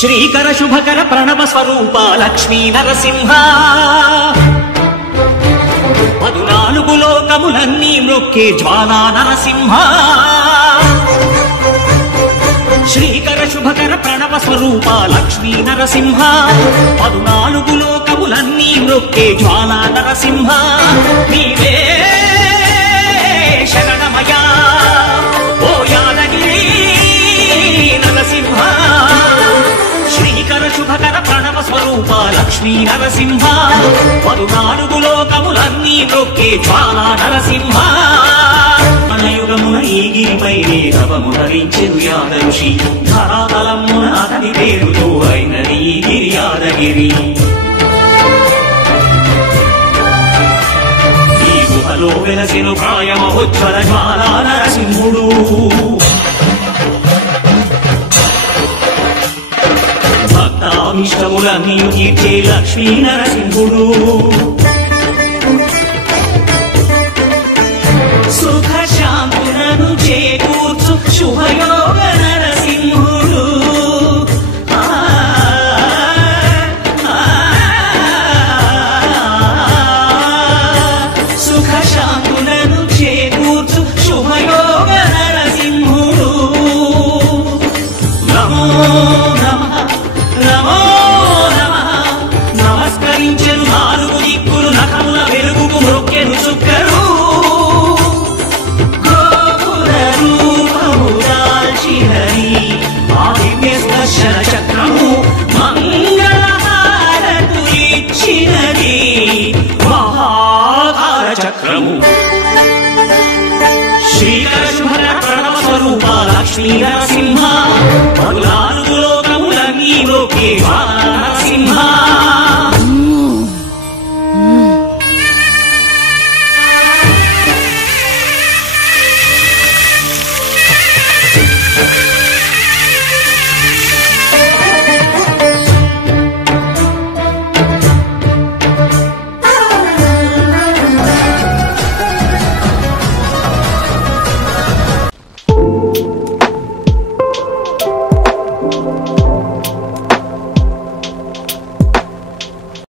శ్రీకర శుభకర ప్రణవ స్వరూప లక్ష్మీ నరసింహ 14 లోకములన్నీ మ్రొక్కే జ్వాలా నరసింహ శ్రీకర శుభకర ప్రణవ స్వరూప లక్ష్మీ నరసింహ 14 లోకములన్నీ మ్రొక్కే జ్వాలా నరసింహ నీవే శరణమయా ఓ యాదగిరి నరసింహ శ్రీకర శుభకర ప్రణవ స్వరూప లక్ష్మీ నరసింహ 14 లోకములన్నీ మ్రొక్కే జ్వాలా నరసింహ యుగమున ఈ గిరిపై రవము ధరించెను యాద ఋషి ధరాతలమున అతని పేరుతో అయినది ఈ గిరి యాదగిరి ఈ గుహలో వెలసెను ప్రాయమహోజ్వల జ్వాలా నరసింహుడు భక్తాభీష్టములన్నీ తీర్చే లక్ష్మీ నరసింహుడు సుఖ శాంతులను చేకూర్చు శుభయోగ నరసింహుడు సుఖ శాంతులను చేకూర్చు శుభయోగ నరసింహుడు నమో నమః నమో నమః నమస్కరించెను 4 దిక్కులు నఖముల వెలుగుకు మ్రొక్కెను చుక్కరు చక్రము మంగళహారతు ఇచ్చినది మహాకార చక్రము శ్రీకర శుభకర ప్రణవ స్వరూప లక్ష్మీ నరసింహ